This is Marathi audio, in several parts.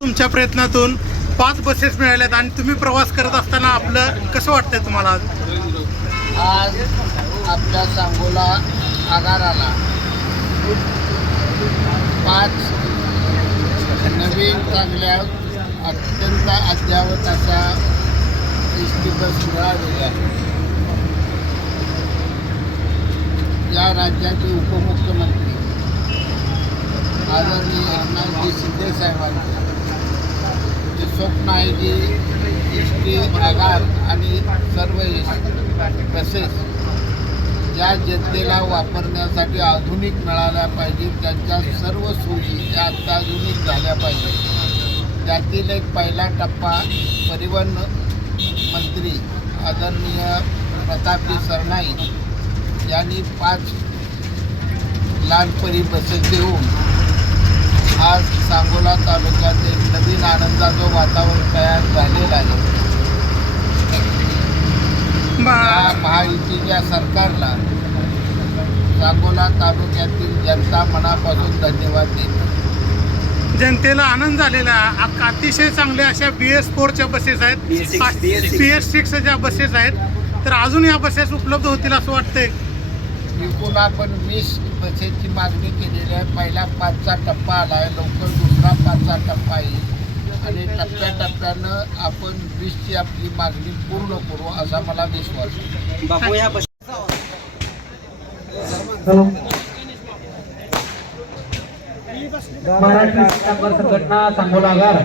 तुमच्या प्रयत्नातून पाच बसेस मिळाल्यात आणि तुम्ही प्रवास करत असताना आपलं कसं वाटतंय तुम्हाला आज? आज आपल्या सांगोला आगाराला पाच नवीन चांगल्या अत्यंत अद्यावत अशा एस टी बस मिळालेल्या आहेत या राज्याचे उपमुख्यमंत्री आदरणीय एकनाथजी शिंदे साहेबांचे. स्वप्न आहे की एस टी आणि सर्व बसेस या जनतेला वापरण्यासाठी आधुनिक मिळाल्या पाहिजेत त्यांच्या सर्व सोयी त्या अत्याधुनिक झाल्या पाहिजेत त्यातील एक पहिला टप्पा परिवहन मंत्री आदरणीय प्रतापजी सरनाईक यांनी पाच लहानपणी बसेस देऊन आज सांगोला तालुक्यात एक नवीन आनंदाचं वातावरण तयार झालेलं आहे. या महायुतीच्या सरकारला सांगोला तालुक्यातील जनता मनापासून धन्यवाद देते. जनतेला आनंद झालेला. आ- अतिशय चांगल्या अशा बी एस फोरच्या बसेस आहेत. बी एस सिक्सच्या बसेस आहेत. तर अजून या बसेस उपलब्ध होतील असं वाटतंय? एकूण आपण वीस बसेसची मागणी केलेली आहे. पहिला पाचचा टप्पा आला आहे लवकर दुसरा पाचचा टप्पा येईल. आणि टप्प्याटप्प्यानं आपण वीसची आपली मागणी पूर्ण करू असा मला विश्वास आहे. महाराष्ट्र कामगार संघटना सांगोला आगार.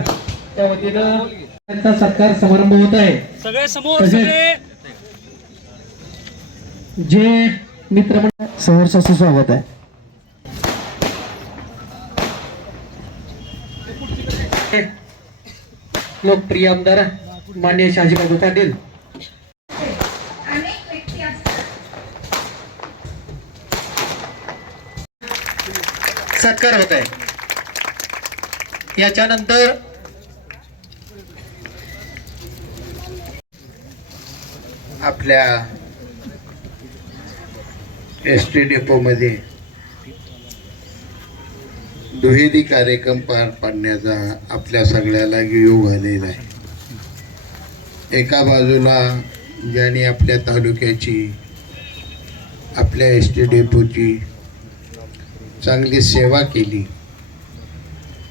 त्या वतीनं त्यांचा सत्कार समारंभ होत आहे. सगळे समोर जे मित्र सहर्ष असं स्वागत आहे. लोकप्रिय आमदार मान्य शहाजीबाबू पाटील. सत्कार होत आहे. याच्यानंतर आपल्या एस टी डेपोमध्ये दुहेरी कार्यक्रम पार पाडण्याचा आपल्या सगळ्याला योग आलेला आहे. एका बाजूला ज्याने आपल्या तालुक्याची आपल्या एस टी डेपोची चांगली सेवा केली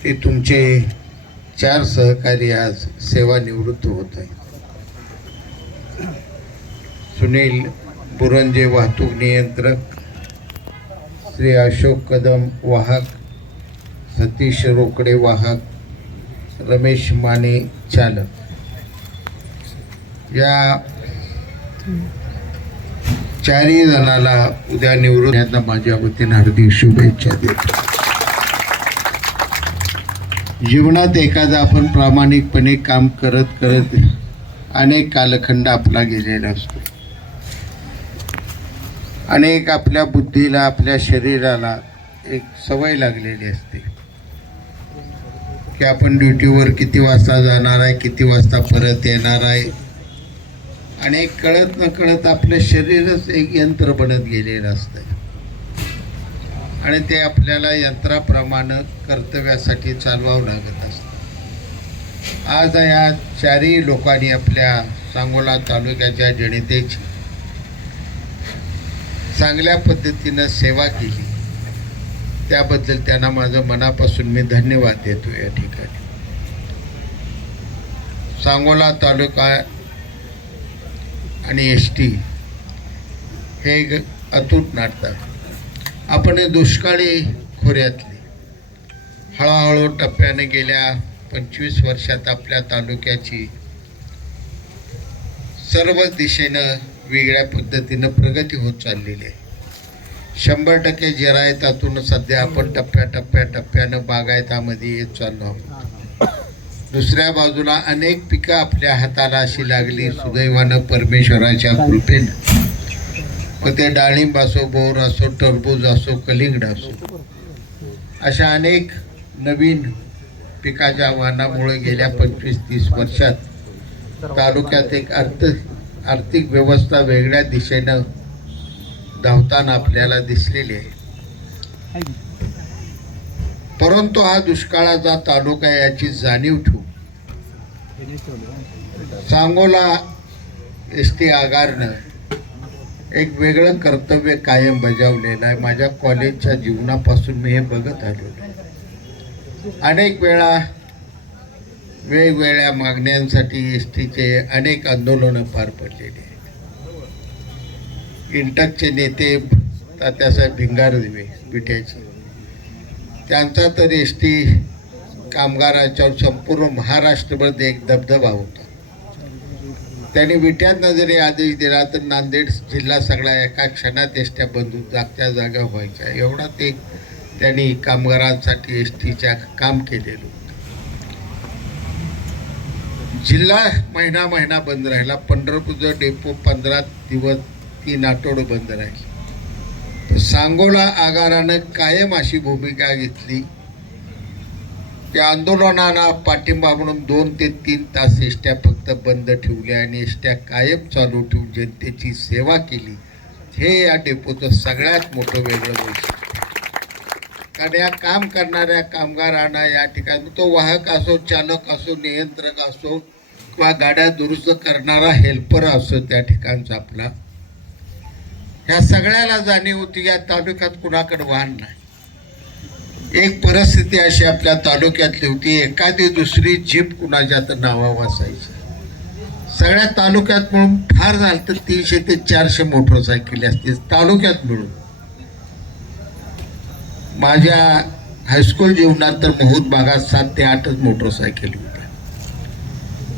ते तुमचे चार सहकारी आज सेवानिवृत्त होत आहे सुनील बुरंजे वाहतूक नियंत्रक श्री अशोक कदम वाहक सतीश रोकडे वाहक रमेश माने चालक. या चारही जणाला उद्या निवृत्त यांना माझ्या वतीने हार्दिक शुभेच्छा देतो. जीवनात एखादा आपण प्रामाणिकपणे काम करत करत अनेक कालखंड आपला गेलेला असतो. अनेक आपल्या बुद्धीला आपल्या शरीराला एक सवय लागलेली असते. की आपण ड्युटीवर किती वाजता जाणार आहे किती वाजता परत येणार आहे. आणि कळत न कळत आपलं शरीरच एक यंत्र बनत गेलेलं असतं आणि ते आपल्याला यंत्राप्रमाणे कर्तव्यासाठी चालवावं लागत असतं. आज या चारही लोकांनी आपल्या सांगोला तालुक्याच्या जनतेची चांगल्या पद्धतीनं सेवा केली. त्याबद्दल त्यांना माझं मनापासून मी धन्यवाद देतो या ठिकाणी. सांगोला तालुका आणि एस टी हे एक अतूट नाटक. आपण हे दुष्काळी खोऱ्यातले. हळूहळू टप्प्याने गेल्या पंचवीस वर्षात आपल्या तालुक्याची सर्व दिशेनं वेगळ्या पद्धतीनं प्रगती होत चाललेली आहे. शंभर टक्के जिरायतातून सध्या आपण टप्प्या टप्प्या टप्प्यानं बागायतामध्ये येत चाललो आहोत. दुसऱ्या बाजूला अनेक पिकं आपल्या हाताला अशी लागली. सुदैवानं परमेश्वराच्या कृपेनं. मग ते डाळिंब असो बोर असो टरबूज असो कलिंगड असो अशा अनेक नवीन पिकाच्या वाहनामुळे गेल्या पंचवीस तीस वर्षात तालुक्यात एक अर्थ आर्थिक व्यवस्था वेगळ्या दिशेनं धावताना आपल्याला दिसलेली आहे. परंतु हा दुष्काळाचा तालुका याची जाणीव ठेवू. सांगोला एस टी आगारनं एक वेगळं कर्तव्य कायम बजावलेलं आहे. माझ्या कॉलेजच्या जीवनापासून मी हे बघत आलेलो आहे. अनेक वेळा वेगवेगळ्या मागण्यांसाठी एस टीचे अनेक आंदोलनं पार पडलेली आहेत. इंटकचे नेते तात्यासाहेब भिंगारदिवे विट्याचे त्यांचा तर एस टी कामगारांच्यावर संपूर्ण महाराष्ट्रभर एक दबदबा होता. त्यांनी विट्यांना जरी आदेश दिला तर नांदेड जिल्हा सगळा एका क्षणात एस ट्या बंद जागत्या जागा व्हायच्या एवढा ते त्यांनी कामगारांसाठी एस टीच्या काम केलेलं जिल्हा महिना महिना बंद राहिला. पंढरपूरचं डेपो पंधरा दिवस तीन नाटोड बंद राहिले. सांगोला आगारानं कायम अशी भूमिका घेतली. त्या आंदोलनाला पाठिंबा म्हणून दोन ते तीन तास एसट्या फक्त बंद ठेवल्या आणि एसट्या कायम चालू ठेवून जनतेची सेवा केली. हे या डेपोचं सगळ्यात मोठं वेगळं वैशिष्ट्य. कारण या काम करणाऱ्या कामगारांना या ठिकाणी. तो वाहक असो चालक असो नियंत्रक असो किंवा गाड्या दुरुस्त करणारा हेल्पर असो त्या ठिकाणचा आपला. ह्या सगळ्याला जाणीव होती या तालुक्यात कुणाकडे वाहन नाही. एक परिस्थिती अशी आपल्या तालुक्यातली होती एखादी दुसरी जीप कुणाच्या तर नावा वाचायची सगळ्या तालुक्यात मिळून फार झालं तर तीनशे ते चारशे मोटरसायकली असतील तालुक्यात मिळून. माझ्या हायस्कूल जीवनात तर मोहूत भागात सात ते आठच मोटरसायकल होत्या.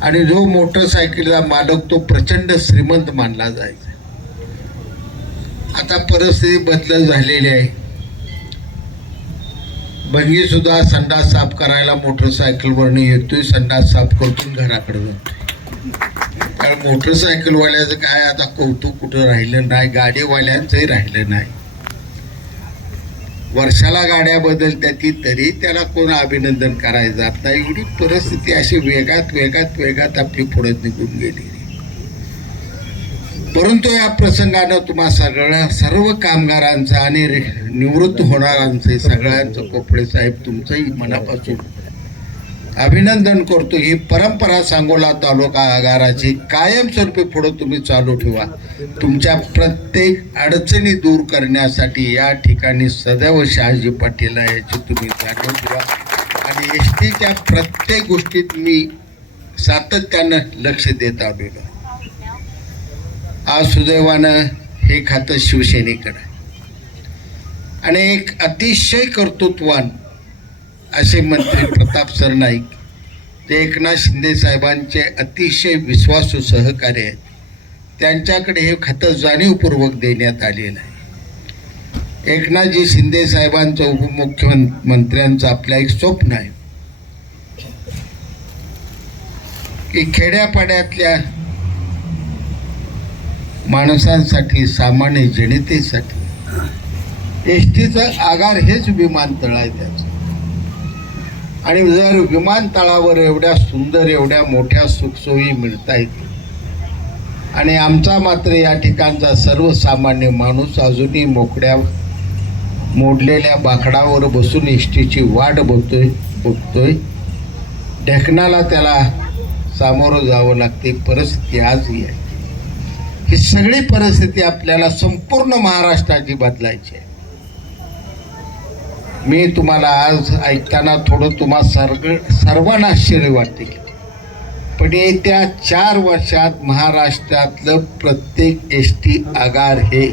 आणि जो मोटरसायकलचा मालक तो प्रचंड श्रीमंत मानला जायचा. आता परिस्थिती बदल झालेली आहे. बंगी सुद्धा संडास साफ करायला मोटरसायकलवरनं येतोय संडास साफ करतून घराकडे जातोय. कारण मोटरसायकलवाल्याचं काय आता कौतुक कुठं राहिलं नाही गाडीवाल्यांचंही राहिलं नाही. वर्षाला गाड्या बदलत्या ती तरी त्याला कोण अभिनंदन करायचं? जात नाही एवढी परिस्थिती अशी वेगात वेगात वेगात आपली पुढे निघून गेली. परंतु या प्रसंगानं तुम्हा सगळ्या सर्व कामगारांचं आणि निवृत्त होणाऱ्यांचे सगळ्यांचं कोपडे साहेब तुमचंही मनापासून अभिनंदन करतो. ही परंपरा सांगोला तालुका आगाराची कायमस्वरूपी पुढे तुम्ही चालू ठेवा. तुमच्या प्रत्येक अडचणी दूर करण्यासाठी या ठिकाणी सदैव शहाजी पाटील आहे याची तुम्ही जाणून ठेवा आणि एस टीच्या प्रत्येक गोष्टीत मी सातत्यानं लक्ष देत आलेलो आज सुदैवानं हे खातं शिवसेनेकडं आणि एक अतिशय कर्तृत्वान असे मंत्री प्रताप सरनाईक ते एकनाथ शिंदे साहेबांचे अतिशय विश्वासू सहकार्य आहेत. त्यांच्याकडे हे खातं जाणीवपूर्वक देण्यात आलेलं आहे. एकनाथजी शिंदे साहेबांचं उपमुख्यमंत्र्यांचं आपलं एक स्वप्न आहे. की खेड्यापाड्यातल्या माणसांसाठी सामान्य जनतेसाठी एस टीचं आगार हेच विमानतळ आहे त्याचं. आणि जर विमानतळावर एवढ्या सुंदर एवढ्या मोठ्या सुखसोयी मिळत आहेत आणि आमचा मात्र या ठिकाणचा सर्वसामान्य माणूस अजूनही मोकड्या मोडलेल्या बाकडावर बसून इष्टीची वाट बघतोय बघतोय. ढेकणाला त्याला सामोरं जावं लागते परिस्थिती आजही आहे. ही सगळी परिस्थिती आपल्याला संपूर्ण महाराष्ट्राची बदलायची आहे. मी तुम्हाला आज ऐकताना थोडं तुम्हा सर्ग सर्वांना आश्चर्य वाटेल पण येत्या चार वर्षात महाराष्ट्रातलं प्रत्येक एस टी आगार हे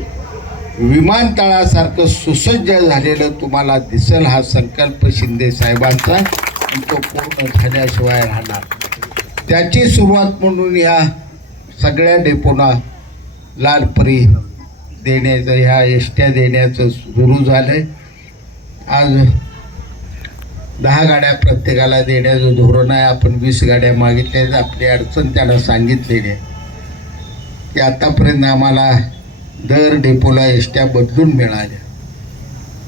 विमानतळासारखं सुसज्ज झालेलं तुम्हाला दिसेल हा संकल्प शिंदे साहेबांचा तो पूर्ण झाल्याशिवाय राहणार. त्याची सुरुवात म्हणून या सगळ्या डेपोना लालपरी देण्याचं ह्या एसट्या देण्याचं सुरू झालं आहे आज दहा गाड्या प्रत्येकाला देण्याचं धोरण आहे. आपण वीस गाड्या मागितल्या आहेत. आपली अडचण त्यांना सांगितलेली आहे. की आतापर्यंत आम्हाला दर डेपोला एसट्या बदलून मिळाल्या.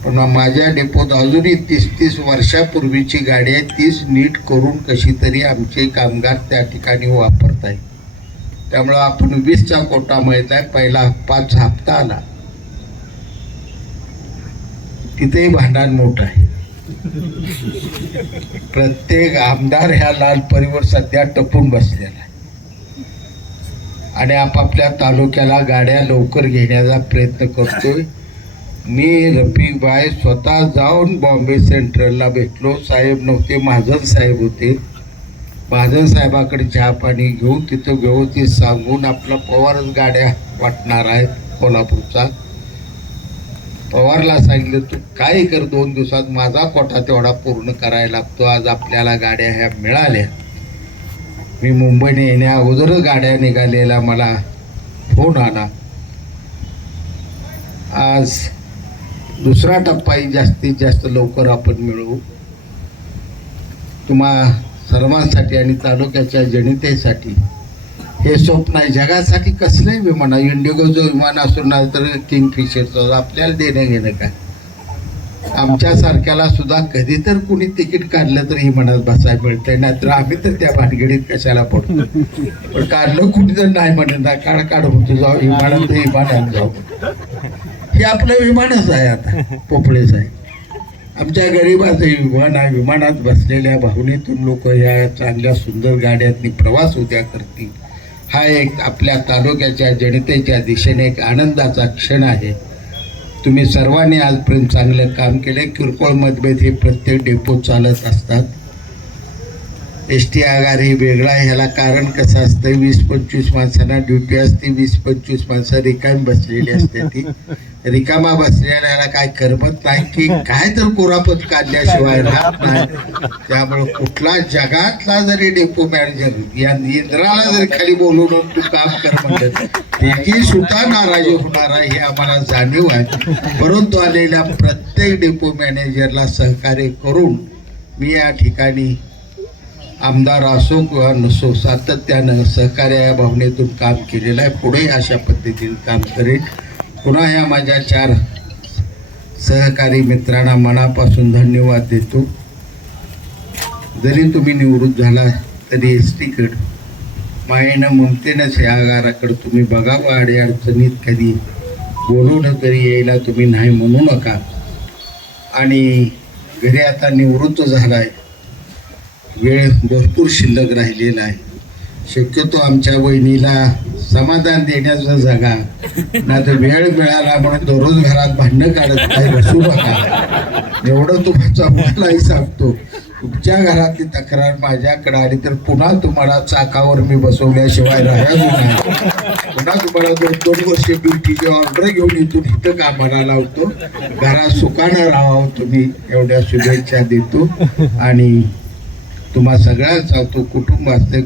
पण माझ्या डेपोत अजूनही तीस तीस वर्षापूर्वीची गाडी आहे. तीच नीट करून कशी तरी आमचे कामगार त्या ठिकाणी वापरत आहेत त्यामुळं आपण वीसचा कोटा मिळत आहे पहिला पाच हप्ता आला. तिथेही भांडण मोठं आहे. प्रत्येक आमदार ह्या लाल परीवर सध्या टपून बसलेला आहे. आणि आपापल्या तालुक्याला गाड्या लवकर घेण्याचा प्रयत्न करतोय. मी रफिक बाय स्वतः जाऊन बॉम्बे सेंट्रलला भेटलो. साहेब नव्हते महाजन साहेब होते. महाजन साहेबाकडे चहा पाणी घेऊन तिथं व्यवस्थित सांगून आपला पवारच गाड्या वाटणार आहेत कोल्हापूरचा. पवारला सांगितलं तू काय कर दोन दिवसात? माझा कोटा तेवढा पूर्ण करायला लागतो. आज आपल्याला गाड्या ह्या मिळाल्या. मी मुंबईने येण्या अगोदरच गाड्या निघालेला मला फोन आला. आज दुसरा टप्पाही जास्तीत जास्त लवकर आपण मिळवू. तुम्हा सर्वांसाठी आणि तालुक्याच्या जनतेसाठी हे स्वप्न आहे. जगासाठी कसलंही विमान आहे इंडिगोचं विमान असतो ना तर किंगफिशरचं आपल्याला देणं घेणं काय? आमच्यासारख्याला सुद्धा कधी तर कुणी तिकीट काढलं तर विमानात बसायला मिळतंय. नाहीतर आम्ही तर त्या भानगडीत कशाला पडतो पण काढलं कुणी तर नाही म्हणत ना काढ काढ होतो जाऊ विमानात विमानात जाऊ. हे आपलं विमानच आहे आता पोपळेच आहे. आमच्या गरीबाचं विमान आहे. विमानात बसलेल्या भावनेतून लोक या चांगल्या सुंदर गाड्यातनी प्रवास उद्या करतील. हा एक आपल्या तालुक्याच्या जनतेच्या दिशेने एक आनंदाचा क्षण आहे. तुम्ही सर्वांनी आजपर्यंत चांगलं काम केलं. किरकोळ मतभेद हे प्रत्येक डेपो चालत असतात. एस टी आगार हे वेगळा ह्याला कारण कसं असतं? वीस पंचवीस माणसांना ड्युटी असते. वीस पंचवीस माणसं रिकामी बसलेली असते ती. रिकामा बसलेल्याला काय करमत नाही की काय तर कोरापत काढल्याशिवाय राहत नाही. त्यामुळे कुठला जगातला जरी डेपो मॅनेजर या इंद्राला जरी खाली बोलवून तू काम कर म्हणलं त्याची सुद्धा नाराजी होणार आहे हे आम्हाला जाणीव आहे. परंतु आलेल्या प्रत्येक डेपो मॅनेजरला सहकार्य करून मी या ठिकाणी आमदार असो किंवा नसो सातत्यानं सहकार्य या भावनेतून काम केलेलं आहे. पुढे अशा पद्धतीने काम करेन. पुन्हा ह्या माझ्या चार सहकारी मित्रांना मनापासून धन्यवाद देतो. जरी तुम्ही निवृत्त झाला तरी एस टीकडं मायेनं ममतेनंच या आगाराकडं तुम्ही बघावं आडे अडचणीत कधी बोलवलं तरी यायला तुम्ही नाही म्हणू नका. आणि घरी आता निवृत्त झाला आहे वेळ भरपूर शिल्लक राहिलेला आहे. शक्यतो आमच्या वहिनीला समाधान देण्याचा जागा. ना तर वेळ मिळाला म्हणून दररोज घरात भांडणं काढत नाही बसू नका. एवढं तुमचा मलाही सांगतो. तुमच्या घरातली तक्रार माझ्याकडे आली तर पुन्हा तुम्हाला चाकावर मी बसवल्याशिवाय राहायला पुन्हा तुम्हाला दोन दोन वर्षे ड्युटीची ऑर्डर घेऊन इथून इथं कामाला लावतो. घरात सुखानं राहावं तुम्ही. एवढ्या शुभेच्छा देतो. आणि तुम्हा सगळ्यांचा तो कुटुंब असते